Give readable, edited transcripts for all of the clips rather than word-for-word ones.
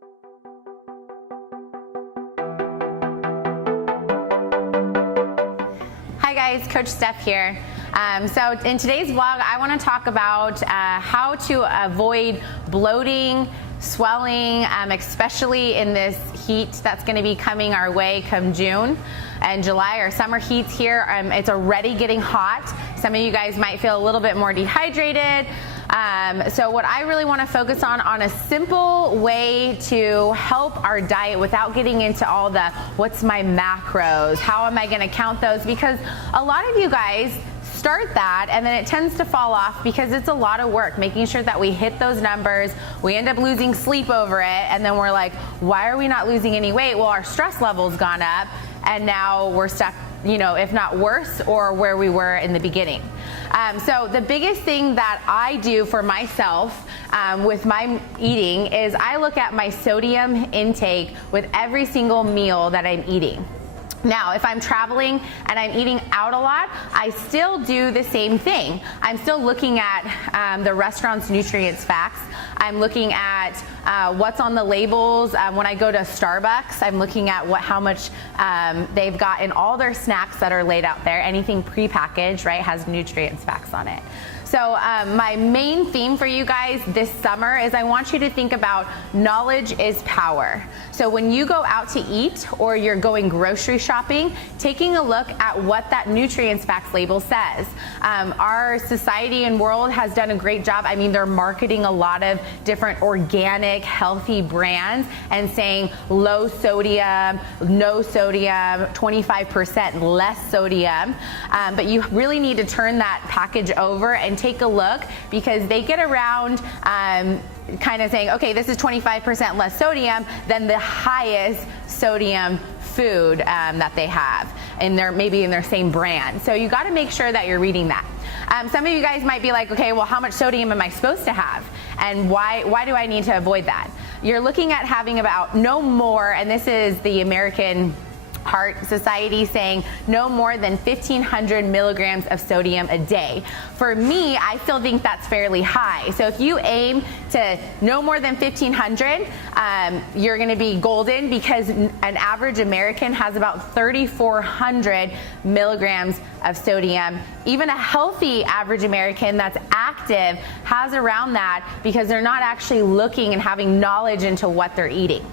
Hi guys, Coach Steph here. So in today's vlog, I want to talk about how to avoid bloating, swelling, especially in this heat that's going to be coming our way come June and July. Our summer heat's here. It's already getting hot. Some of you guys might feel a little bit more dehydrated. So what I really want to focus on a simple way to help our diet without getting into all the what's my macros, how am I going to count those, because a lot of you guys start that and then it tends to fall off because it's a lot of work making sure that we hit those numbers. We end up losing sleep over it, and then we're like, why are we not losing any weight? Well, our stress level's gone up and now we're stuck, you know, if not worse or where we were in the beginning. So the biggest thing that I do for myself with my eating is I look at my sodium intake with every single meal that I'm eating. Now, if I'm traveling and I'm eating out a lot, I still do the same thing. I'm still looking at the restaurant's nutrients facts. I'm looking at what's on the labels. When I go to Starbucks, I'm looking at how much they've got in all their snacks that are laid out there. Anything prepackaged, right, has nutrients facts on it. So my main theme for you guys this summer is I want you to think about knowledge is power. So when you go out to eat or you're going grocery shopping, taking a look at what that nutrients facts label says. Our society and world has done a great job. I mean, they're marketing a lot of different organic, healthy brands and saying low sodium, no sodium, 25% less sodium. But you really need to turn that package over and take a look, because they get around kind of saying, okay, this is 25% less sodium than the highest sodium food that they have in maybe in their same brand. So you got to make sure that you're reading that. Some of you guys might be like, okay, well, how much sodium am I supposed to have? And why do I need to avoid that? You're looking at having about no more, and this is the American Heart Society saying no more than 1,500 milligrams of sodium a day. For me, I still think that's fairly high. So if you aim to no more than 1,500, you're going to be golden, because an average American has about 3,400 milligrams of sodium. Even a healthy average American that's active has around that, because they're not actually looking and having knowledge into what they're eating.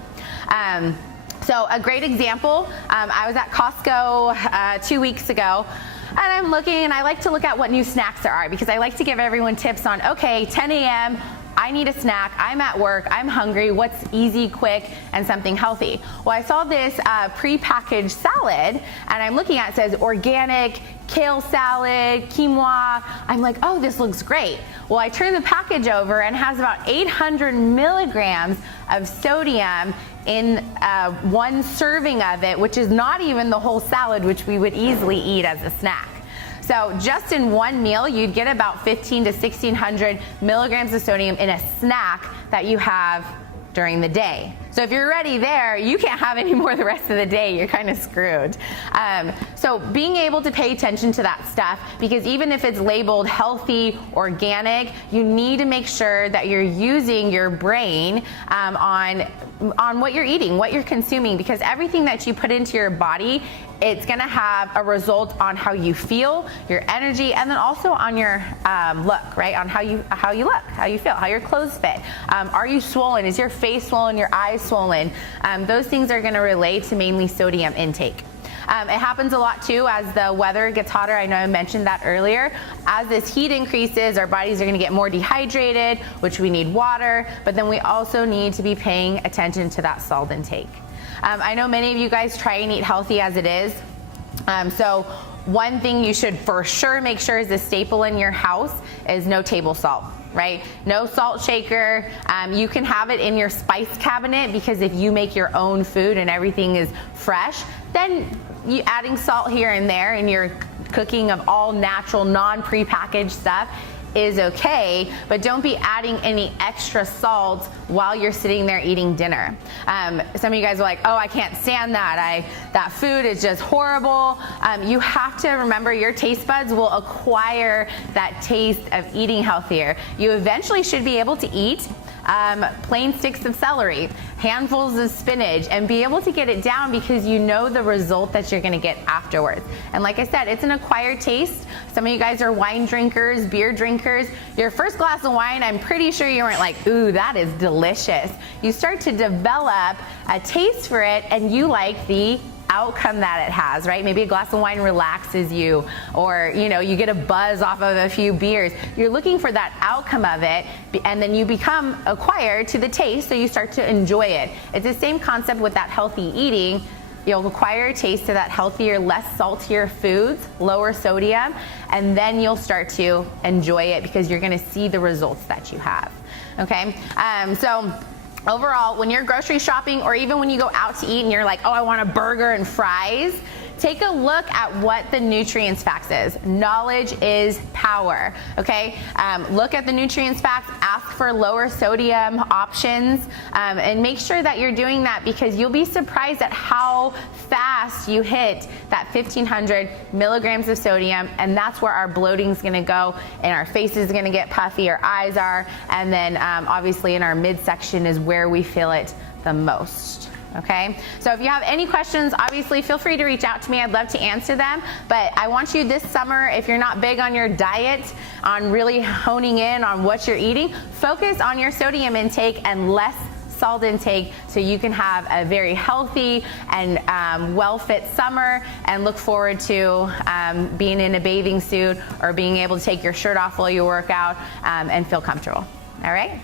So a great example, I was at Costco 2 weeks ago, and I'm looking, and I like to look at what new snacks there are, because I like to give everyone tips on, okay, 10 a.m., I need a snack, I'm at work, I'm hungry, what's easy, quick, and something healthy? Well, I saw this pre-packaged salad, and I'm looking at it, says organic, kale salad, quinoa. I'm like, oh, this looks great. Well, I turn the package over and it has about 800 milligrams of sodium in one serving of it, which is not even the whole salad, which we would easily eat as a snack. So just in one meal, you'd get about 1,500 to 1,600 milligrams of sodium in a snack that you have during the day. So if you're already there, you can't have any more the rest of the day. You're kind of screwed. So being able to pay attention to that stuff, because even if it's labeled healthy, organic, you need to make sure that you're using your brain on what you're eating, what you're consuming, because everything that you put into your body, it's going to have a result on how you feel, your energy, and then also on your look, right? On how you look, how you feel, how your clothes fit. Are you swollen? Is your face swollen? Your eyes swollen? Those things are going to relate to mainly sodium intake. It happens a lot too as the weather gets hotter. I know I mentioned that earlier. As this heat increases, our bodies are going to get more dehydrated, which we need water, but then we also need to be paying attention to that salt intake. I know many of you guys try and eat healthy as it is. So one thing you should for sure make sure is a staple in your house is no table salt, right? No salt shaker. You can have it in your spice cabinet, because if you make your own food and everything is fresh, then you adding salt here and there in your cooking of all natural, non-prepackaged stuff is okay, but don't be adding any extra salt while you're sitting there eating dinner. Some of you guys are like, oh, I can't stand that. That food is just horrible. You have to remember your taste buds will acquire that taste of eating healthier. You eventually should be able to eat plain sticks of celery, handfuls of spinach, and be able to get it down because you know the result that you're gonna get afterwards. And like I said, it's an acquired taste. Some of you guys are wine drinkers, beer drinkers. Your first glass of wine, I'm pretty sure you weren't like, ooh, that is delicious. You start to develop a taste for it and you like the outcome that it has, right? Maybe a glass of wine relaxes you, or you get a buzz off of a few beers. You're looking for that outcome of it, and then you become acquired to the taste, so you start to enjoy it. It's the same concept with that healthy eating. You'll acquire a taste to that healthier, less saltier foods, lower sodium, and then you'll start to enjoy it because you're gonna see the results that you have, okay? So overall, when you're grocery shopping, or even when you go out to eat and you're like, oh, I want a burger and fries, take a look at what the nutrients facts is. Knowledge is power, okay? Look at the nutrients facts, ask for lower sodium options, and make sure that you're doing that, because you'll be surprised at how fast you hit that 1,500 milligrams of sodium, and that's where our bloating's gonna go, and our face is gonna get puffy, our eyes are, and then obviously in our midsection is where we feel it the most. Okay, so if you have any questions, obviously feel free to reach out to me. I'd love to answer them. But I want you this summer, if you're not big on your diet, on really honing in on what you're eating, focus on your sodium intake and less salt intake, so you can have a very healthy and well-fit summer, and look forward to being in a bathing suit or being able to take your shirt off while you work out and feel comfortable. All right?